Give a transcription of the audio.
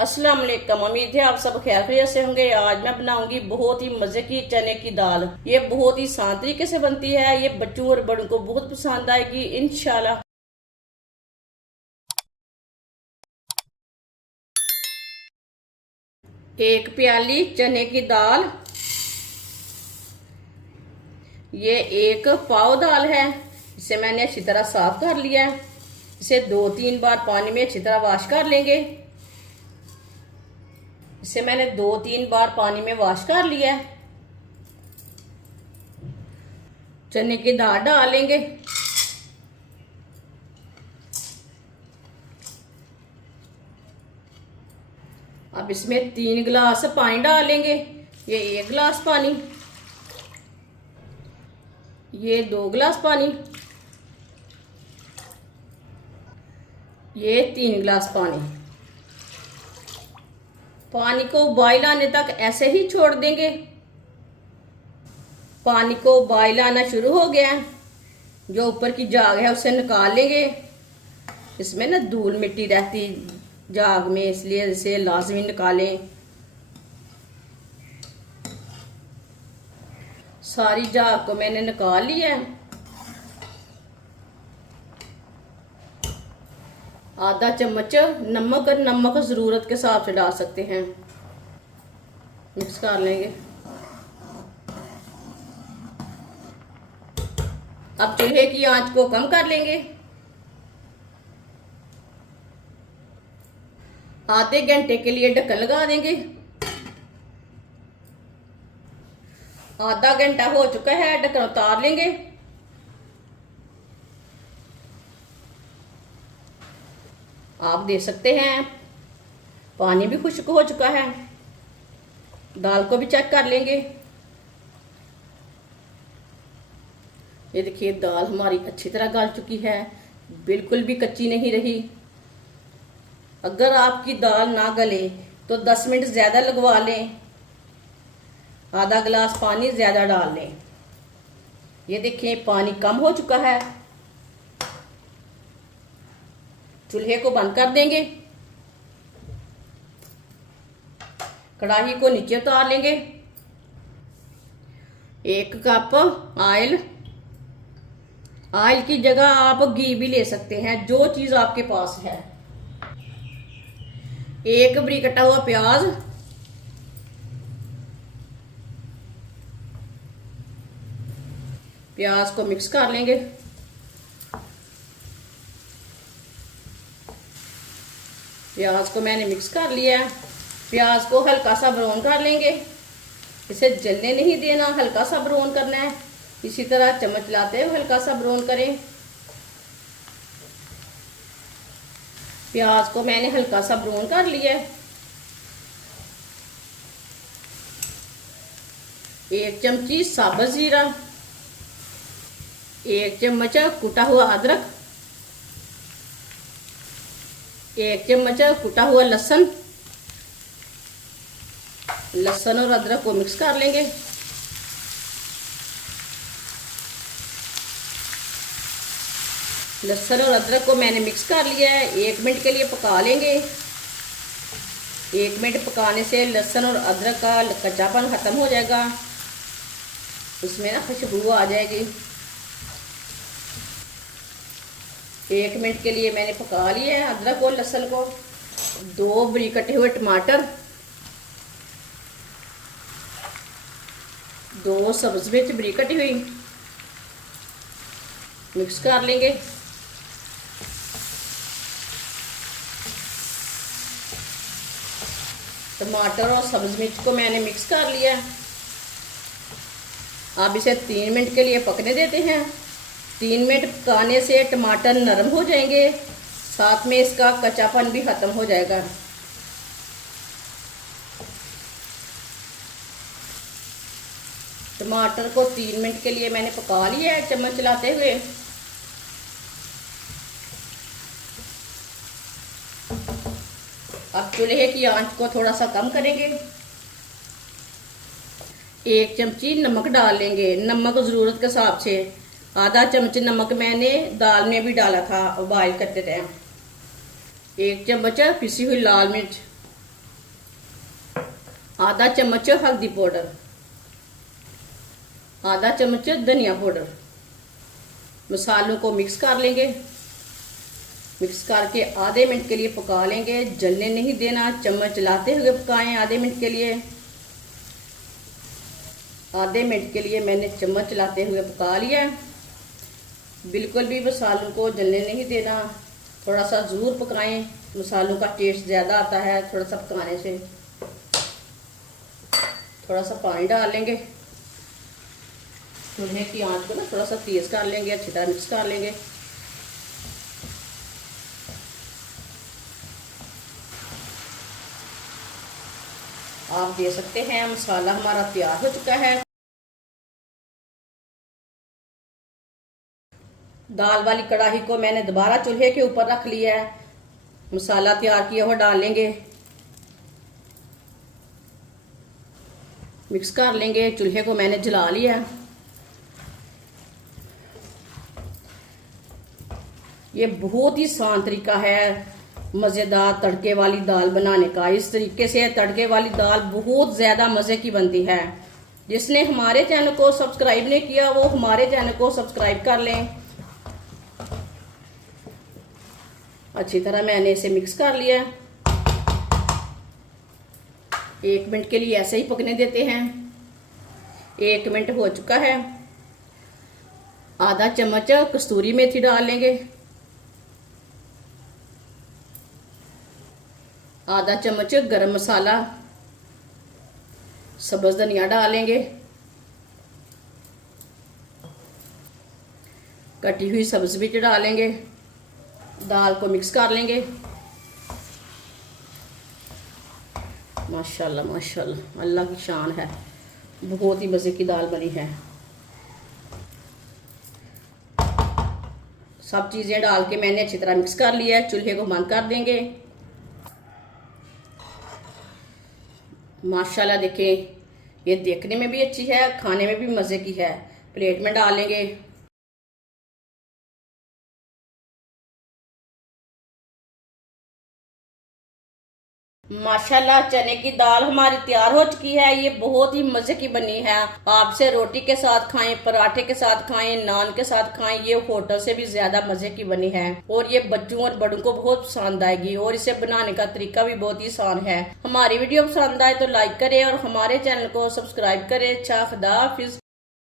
अस्सलाम वालेकुम। उम्मीद है आप सब खैरियत से होंगे। आज मैं बनाऊंगी बहुत ही मजे की चने की दाल। ये बहुत ही आसान तरीके से बनती है। ये बच्चों और बड़ों को बहुत पसंद आएगी इंशाल्लाह। एक प्याली चने की दाल, ये एक पाव दाल है। इसे मैंने अच्छी तरह साफ कर लिया है। इसे 2-3 बार पानी में अच्छी तरह वॉश कर लेंगे। इसे मैंने 2-3 बार पानी में वॉश कर लिया है। चने की दाल डालेंगे। अब इसमें 3 गिलास पानी डालेंगे। ये 1 गिलास पानी, ये 2 गिलास पानी, ये 3 गिलास पानी। पानी को उबाल आने तक ऐसे ही छोड़ देंगे। पानी को उबाल आना शुरू हो गया है। जो ऊपर की जाग है उसे निकाल लेंगे। इसमें ना धूल मिट्टी रहती जाग में, इसलिए इसे लाजमी निकालें। सारी जाग को मैंने निकाल लिया है। आधा चम्मच नमक, और नमक जरूरत के हिसाब से डाल सकते हैं। मिक्स कर लेंगे। अब चूल्हे की आंच को कम कर लेंगे। आधे घंटे के लिए ढक्कन लगा देंगे। आधा घंटा हो चुका है, ढक्कन उतार लेंगे। आप देख सकते हैं पानी भी खुश्क हो चुका है। दाल को भी चेक कर लेंगे। ये देखिए दाल हमारी अच्छी तरह गल चुकी है, बिल्कुल भी कच्ची नहीं रही। अगर आपकी दाल ना गले तो 10 मिनट ज़्यादा लगवा लें। आधा गिलास पानी ज़्यादा डाल लें। ये देखिए पानी कम हो चुका है। चूल्हे को बंद कर देंगे। कढ़ाई को नीचे उतार लेंगे। 1 कप ऑयल, ऑयल की जगह आप घी भी ले सकते हैं, जो चीज़ आपके पास है। 1 बारीक कटा हुआ प्याज, प्याज को मिक्स कर लेंगे। प्याज को मैंने मिक्स कर लिया है। प्याज को हल्का सा ब्राउन कर लेंगे। इसे जलने नहीं देना, हल्का सा ब्राउन करना है। इसी तरह चम्मच लाते हुए हल्का सा ब्राउन करें। प्याज को मैंने हल्का सा ब्राउन कर लिया है। 1 चमची साबुत जीरा, 1 चम्मच कुटा हुआ अदरक, 1 चम्मच कुटा हुआ लहसुन। लहसुन और अदरक को मिक्स कर लेंगे। लहसुन और अदरक को मैंने मिक्स कर लिया है। 1 मिनट के लिए पका लेंगे। 1 मिनट पकाने से लहसुन और अदरक का कच्चापन खत्म हो जाएगा। उसमें ना खुशबू आ जाएगी। 1 मिनट के लिए मैंने पका लिया है अदरक और लहसुन को। 2 बारीक कटे हुए टमाटर, 2 सब्ज मिर्च बारीक कटी हुई, मिक्स कर लेंगे। टमाटर और सब्ज मिर्च को मैंने मिक्स कर लिया। अब इसे 3 मिनट के लिए पकने देते हैं। 3 मिनट पकाने से टमाटर नरम हो जाएंगे, साथ में इसका कच्चापन भी खत्म हो जाएगा। टमाटर को 3 मिनट के लिए मैंने पका लिया है चम्मच चलाते हुए। अब चूल्हे की आंच को थोड़ा सा कम करेंगे। 1 चमची नमक डाल लेंगे। नमक ज़रूरत के हिसाब से। आधा चम्मच नमक मैंने दाल में भी डाला था उबाल करते टाइम। 1 चम्मच पिसी हुई लाल मिर्च, आधा चम्मच हल्दी पाउडर, आधा चम्मच धनिया पाउडर। मसालों को मिक्स कर लेंगे। मिक्स करके आधे मिनट के लिए पका लेंगे। जलने नहीं देना, चम्मच चलाते हुए पकाएं आधे मिनट के लिए। आधे मिनट के लिए मैंने चम्मच चलाते हुए पका लिया। बिल्कुल भी मसालों को जलने नहीं देना, थोड़ा सा ज़रूर पकाएं। मसालों का टेस्ट ज़्यादा आता है थोड़ा सा पकाने से। थोड़ा सा पानी डाल लेंगे। चूल्हे की आंच को ना थोड़ा सा तेज़ कर लेंगे, अच्छी तरह मिक्स कर लेंगे। आप दे सकते हैं मसाला हमारा तैयार हो चुका है। दाल वाली कढ़ाई को मैंने दोबारा चूल्हे के ऊपर रख लिया है। मसाला तैयार किया हुआ डाल लेंगे, मिक्स कर लेंगे। चूल्हे को मैंने जला लिया है। ये बहुत ही आसान तरीका है मज़ेदार तड़के वाली दाल बनाने का। इस तरीके से तड़के वाली दाल बहुत ज़्यादा मज़े की बनती है। जिसने हमारे चैनल को सब्सक्राइब नहीं किया वो हमारे चैनल को सब्सक्राइब कर लें। अच्छी तरह मैंने इसे मिक्स कर लिया। 1 मिनट के लिए ऐसे ही पकने देते हैं। 1 मिनट हो चुका है। आधा चम्मच कस्तूरी मेथी डाल लेंगे, आधा चम्मच गरम मसाला, सब्ज़ धनिया डालेंगे, कटी हुई सब्ज़ मिर्च डालेंगे। दाल को मिक्स कर लेंगे। माशाल्लाह माशाल्लाह, अल्लाह की शान है। बहुत ही मज़े की दाल बनी है। सब चीज़ें डाल के मैंने अच्छी तरह मिक्स कर लिया है। चूल्हे को बंद कर देंगे। माशाल्लाह देखें, ये देखने में भी अच्छी है, खाने में भी मज़े की है। प्लेट में डालेंगे। माशाल्लाह चने की दाल हमारी तैयार हो चुकी है। ये बहुत ही मजे की बनी है। आपसे रोटी के साथ खाएं, पराठे के साथ खाएं, नान के साथ खाएं, ये होटल से भी ज्यादा मजे की बनी है। और ये बच्चों और बड़ों को बहुत पसंद आएगी। और इसे बनाने का तरीका भी बहुत ही आसान है। हमारी वीडियो पसंद आए तो लाइक करें और हमारे चैनल को सब्सक्राइब करें। अच्छा, खुदा हाफिज।